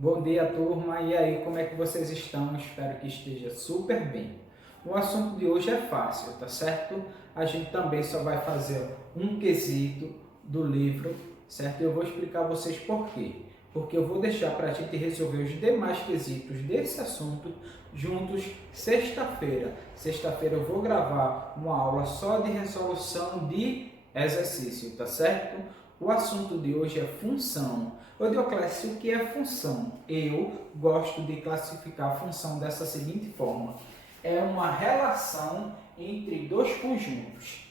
Bom dia, turma. E aí, como é que vocês estão? Espero que esteja super bem. O assunto de hoje é fácil, tá certo? A gente também só vai fazer um quesito do livro, certo? Eu vou explicar a vocês por quê. Porque eu vou deixar para a gente resolver os demais quesitos desse assunto juntos sexta-feira. Sexta-feira eu vou gravar uma aula só de resolução de exercício, tá certo? O assunto de hoje é função. Ô Dioclésio, o que é função? Eu gosto de classificar a função dessa seguinte forma. É uma relação entre dois conjuntos.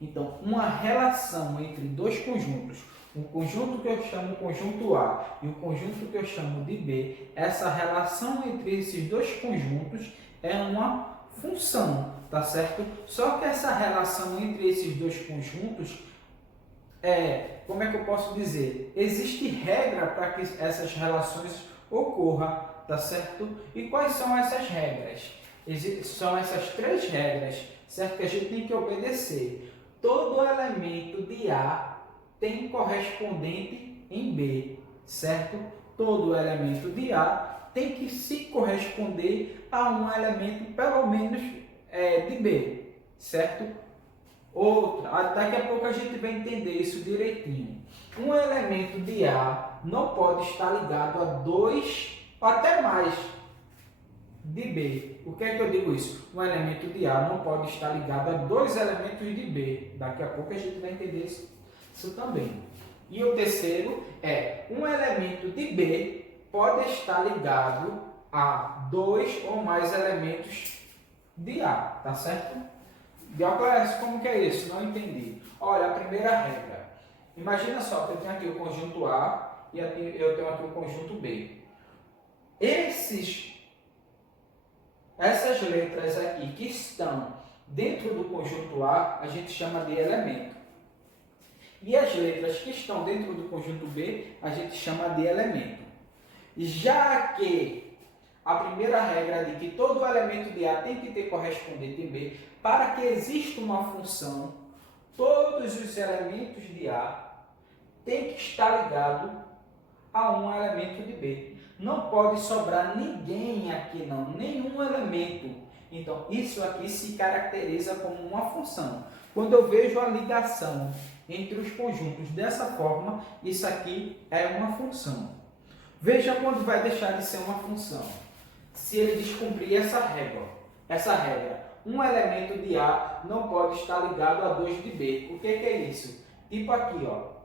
Então, uma relação entre dois conjuntos. O conjunto que eu chamo conjunto A e o conjunto que eu chamo de B, essa relação entre esses dois conjuntos é uma função, tá certo? Só que essa relação entre esses dois conjuntos como é que eu posso dizer? Existe regra para que essas relações ocorram, tá certo? E quais são essas regras? São essas três regras, certo? Que a gente tem que obedecer. Todo elemento de A tem correspondente em B, certo? Todo elemento de A tem que se corresponder a um elemento, pelo menos, de B, certo? Outra, daqui a pouco a gente vai entender isso direitinho. Um elemento de A não pode estar ligado a dois ou até mais de B. Por que é que eu digo isso? Um elemento de A não pode estar ligado a dois elementos de B. Daqui a pouco a gente vai entender isso também. E o terceiro é um elemento de B pode estar ligado a dois ou mais elementos de A, tá certo? Dioclésio, como que é isso? Não entendi. Olha, a primeira regra. Imagina só que eu tenho aqui o conjunto A e eu tenho aqui o conjunto B. Essas letras aqui que estão dentro do conjunto A, a gente chama de elemento. E as letras que estão dentro do conjunto B, a gente chama de elemento. Já que a primeira regra de que todo elemento de A tem que ter correspondente em B, para que exista uma função, todos os elementos de A têm que estar ligados a um elemento de B. Não pode sobrar ninguém aqui não, nenhum elemento. Então, isso aqui se caracteriza como uma função. Quando eu vejo a ligação entre os conjuntos dessa forma, isso aqui é uma função. Veja quando vai deixar de ser uma função. Se ele descumprir essa regra, um elemento de A não pode estar ligado a dois de B. O que é isso? Tipo aqui, ó.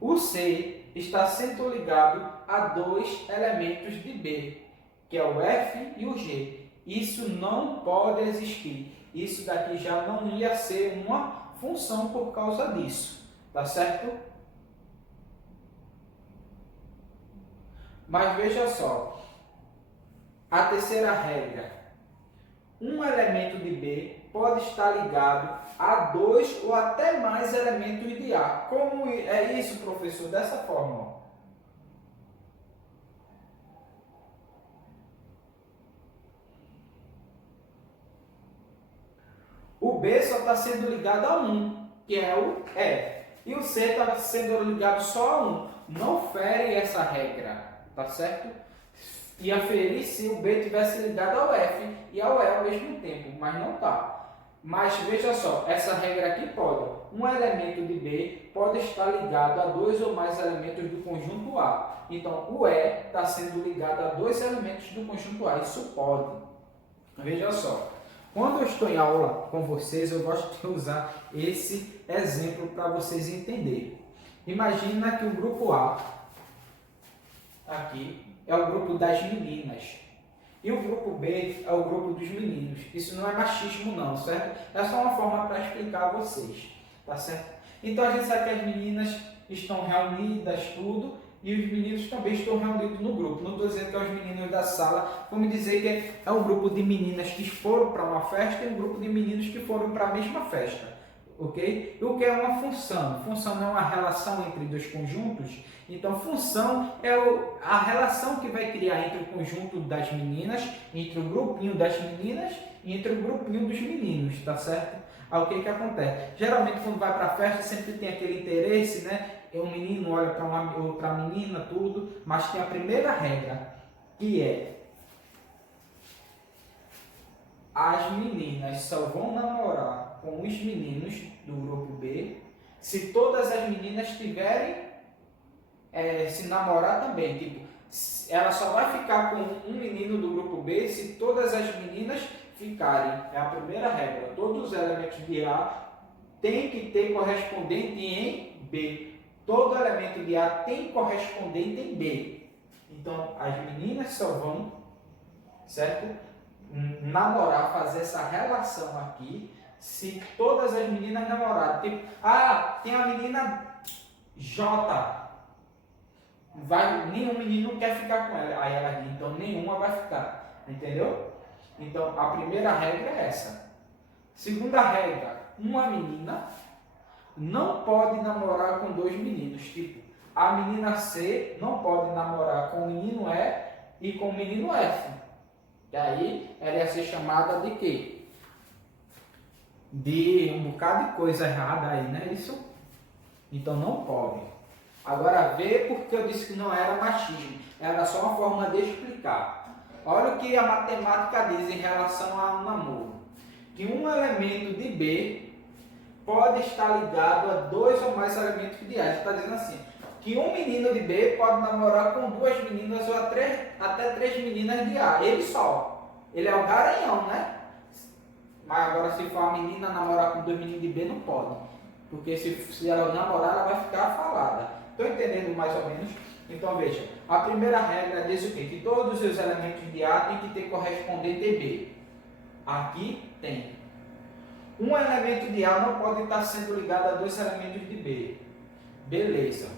O C está sendo ligado a dois elementos de B, que é o F e o G. Isso não pode existir. Isso daqui já não ia ser uma função por causa disso. Tá certo? Mas veja só, a terceira regra, um elemento de B pode estar ligado a dois ou até mais elementos de A. Como é isso, professor? Dessa forma. O B só está sendo ligado a um, que é o E. E o C está sendo ligado só a um. Não fere essa regra. Tá certo? Ia ferir se o B tivesse ligado ao F e ao E ao mesmo tempo, mas não está. Mas veja só, essa regra aqui pode. Um elemento de B pode estar ligado a dois ou mais elementos do conjunto A. Então, o E está sendo ligado a dois elementos do conjunto A. Isso pode. Veja só. Quando eu estou em aula com vocês, eu gosto de usar esse exemplo para vocês entenderem. Imagina que o grupo A aqui é o grupo das meninas e o grupo B é o grupo dos meninos. Isso não é machismo não, certo? É só uma forma para explicar a vocês, tá certo? Então a gente sabe que as meninas estão reunidas, tudo, e os meninos também estão reunidos no grupo. Não estou dizendo que é os meninos da sala, vamos dizer que é um grupo de meninas que foram para uma festa e um grupo de meninos que foram para a mesma festa. Ok? O que é uma função? Função não é uma relação entre dois conjuntos. Então, função é a relação que vai criar entre o conjunto das meninas, entre o grupinho das meninas e entre o grupinho dos meninos, tá certo? Aí o que acontece? Geralmente, quando vai para a festa, sempre tem aquele interesse, né? um menino olha para uma outra menina, tudo, mas tem a primeira regra, que é as meninas só vão namorar com os meninos do grupo B se todas as meninas tiverem se namorar também. Tipo, ela só vai ficar com um menino do grupo B se todas as meninas ficarem. É a primeira regra. Todos os elementos de A tem que ter correspondente em B. Todo elemento de A tem correspondente em B. Então, as meninas só vão, certo? Namorar, fazer essa relação aqui, se todas as meninas namorarem. Tipo, tem a menina J. Nenhum menino quer ficar com ela. Aí ela diz, então nenhuma vai ficar. Entendeu? Então, a primeira regra é essa. Segunda regra, uma menina não pode namorar com dois meninos. Tipo, a menina C não pode namorar com o menino E e com o menino F. E aí, ela ia ser chamada de quê? De um bocado de coisa errada aí, né? Isso? Então, não pode. Agora, vê porque eu disse que não era machismo. Era só uma forma de explicar. Olha o que a matemática diz em relação a um namoro. Que um elemento de B pode estar ligado a dois ou mais elementos de A. Está dizendo assim, que um menino de B pode namorar com duas meninas ou até três meninas de A. Ele só. Ele é o garanhão, né? Mas agora, se for a menina namorar com dois meninos de B, não pode. Porque se ela namorar, ela vai ficar falada. Estão entendendo mais ou menos? Então, veja. A primeira regra diz o quê? Que todos os elementos de A têm que ter correspondente em B. Aqui tem. Um elemento de A não pode estar sendo ligado a dois elementos de B. Beleza.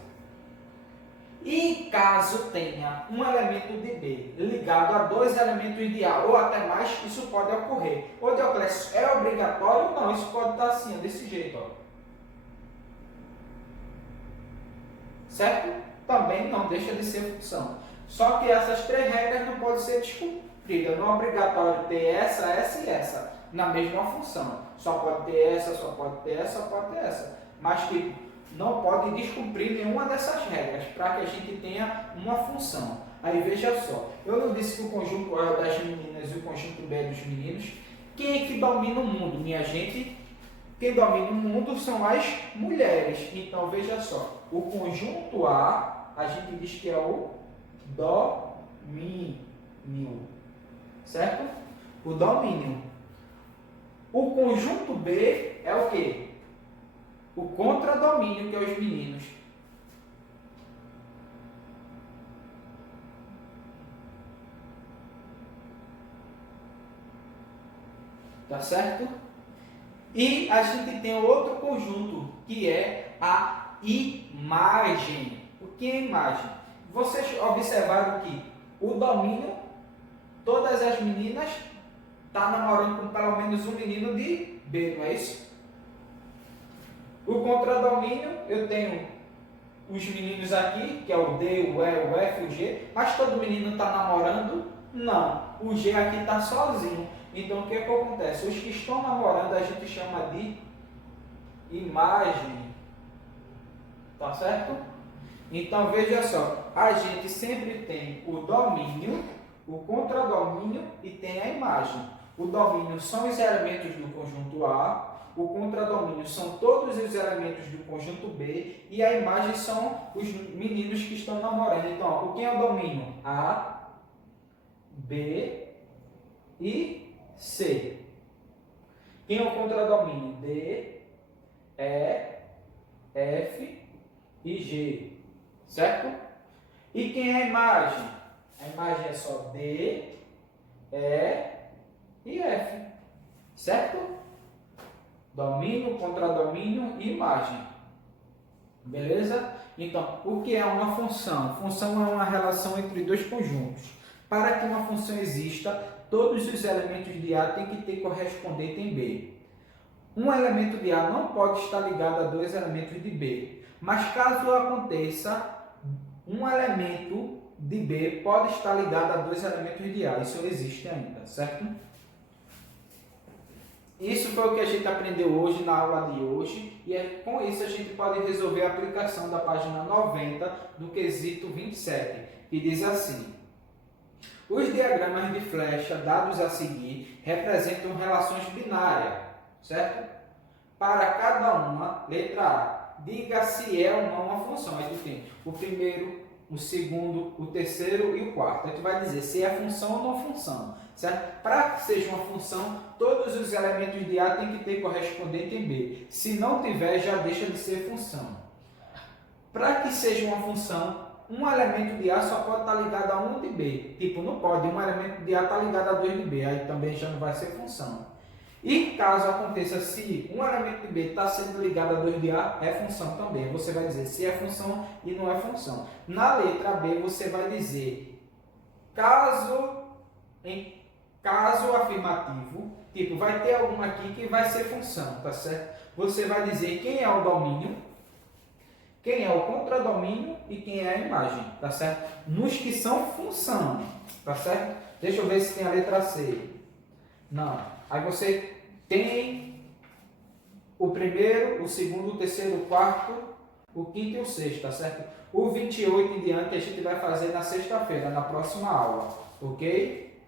E caso tenha um elemento de B ligado a dois elementos de A, ou até mais, isso pode ocorrer. Ô Dioclésio, é obrigatório? Não, isso pode estar assim, desse jeito. Ó. Certo? Também não deixa de ser função. Só que essas três regras não podem ser descumpridas. Não é obrigatório ter essa e essa na mesma função. Só pode ter essa, só pode ter essa, só pode ter essa. Mas que não pode descumprir nenhuma dessas regras para que a gente tenha uma função. Aí veja só, eu não disse que o conjunto A é das meninas e o conjunto B é dos meninos. Quem é que domina o mundo, minha gente? Quem domina o mundo são as mulheres. Então veja só, o conjunto A, a gente diz que é o domínio, certo? O domínio. O conjunto B é o quê? O contradomínio, que é os meninos. Tá certo? E a gente tem outro conjunto, que é a imagem. O que é imagem? Vocês observaram que o domínio, todas as meninas estão namorando com pelo menos um menino de B, não é isso? O contradomínio, eu tenho os meninos aqui, que é o D, o E, o F, o G, mas todo menino está namorando? Não. O G aqui está sozinho. Então, o que acontece? Os que estão namorando a gente chama de imagem. Tá certo? Então, veja só. A gente sempre tem o domínio, o contradomínio e tem a imagem. O domínio são os elementos do conjunto A, o contradomínio são todos os elementos do conjunto B e a imagem são os meninos que estão namorando. Então, o que é o domínio? A, B e C. Quem é o contradomínio? D, E, F e G. Certo? E quem é a imagem? A imagem é só D, E e F. Certo? Domínio, contradomínio e imagem. Beleza? Então, o que é uma função? Função é uma relação entre dois conjuntos. Para que uma função exista, todos os elementos de A têm que ter correspondente em B. Um elemento de A não pode estar ligado a dois elementos de B. Mas caso aconteça, um elemento de B pode estar ligado a dois elementos de A. Isso existe ainda, certo? Isso foi o que a gente aprendeu hoje na aula de hoje e com isso a gente pode resolver a aplicação da página 90 do quesito 27, que diz assim: os diagramas de flecha dados a seguir representam relações binárias, certo? Para cada uma, letra A, diga se é ou não uma função. Aí tu tem o primeiro, o segundo, o terceiro e o quarto. Aí tu vai dizer se é função ou não função, certo? Para que seja uma função, todos os elementos de A têm que ter correspondente em B. Se não tiver, já deixa de ser função. Para que seja uma função, um elemento de A só pode estar ligado a um de B. Tipo, não pode, um elemento de A está ligado a 2 de B, aí também já não vai ser função. E caso aconteça se um elemento de B está sendo ligado a 2 de A, é função também. Você vai dizer se é função e não é função. Na letra B, você vai dizer em caso afirmativo, tipo, vai ter alguma aqui que vai ser função, tá certo? Você vai dizer quem é o domínio, quem é o contradomínio e quem é a imagem, tá certo? Nos que são função, tá certo? Deixa eu ver se tem a letra C. Não. Aí você tem o primeiro, o segundo, o terceiro, o quarto, o quinto e o sexto, tá certo? O 28 em diante a gente vai fazer na sexta-feira, na próxima aula, ok?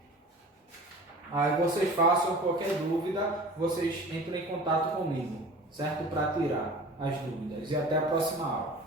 Aí vocês façam qualquer dúvida, vocês entrem em contato comigo, certo? Para tirar as dúvidas. E até a próxima aula.